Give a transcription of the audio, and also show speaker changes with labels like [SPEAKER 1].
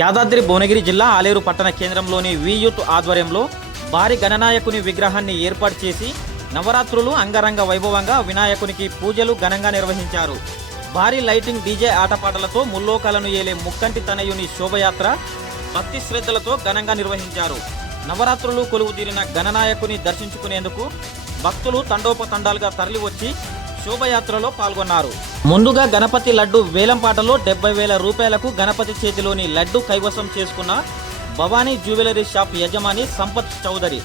[SPEAKER 1] యాదాద్రి భువనగిరి జిల్లా ఆలేరు పట్టణ కేంద్రంలోని వియూత్ ఆధ్వర్యంలో భారీ గణనాయకుని విగ్రహాన్ని ఏర్పాటు చేసి నవరాత్రులు అంగరంగ వైభవంగా వినాయకునికి పూజలు ఘనంగా నిర్వహించారు. భారీ లైటింగ్ డీజే ఆటపాటలతో ముల్లోకాలను ఏలే ముక్కంటి తనయుని శోభయాత్ర భక్తి శ్రద్ధలతో ఘనంగా నిర్వహించారు. నవరాత్రులు కొలువు తీరిన గణనాయకుని దర్శించుకునేందుకు భక్తులు తండోపతండాలుగా తరలివచ్చి శోభయాత్రలో పాల్గొన్నారు. ముందుగా గణపతి లడ్డు వేలంపాటలో డెబ్బై వేల రూపాయలకు గణపతి చేతిలోని లడ్డు కైవసం చేసుకున్న భవానీ జ్యువెలరీ షాప్ యజమాని సంపత్ చౌదరి.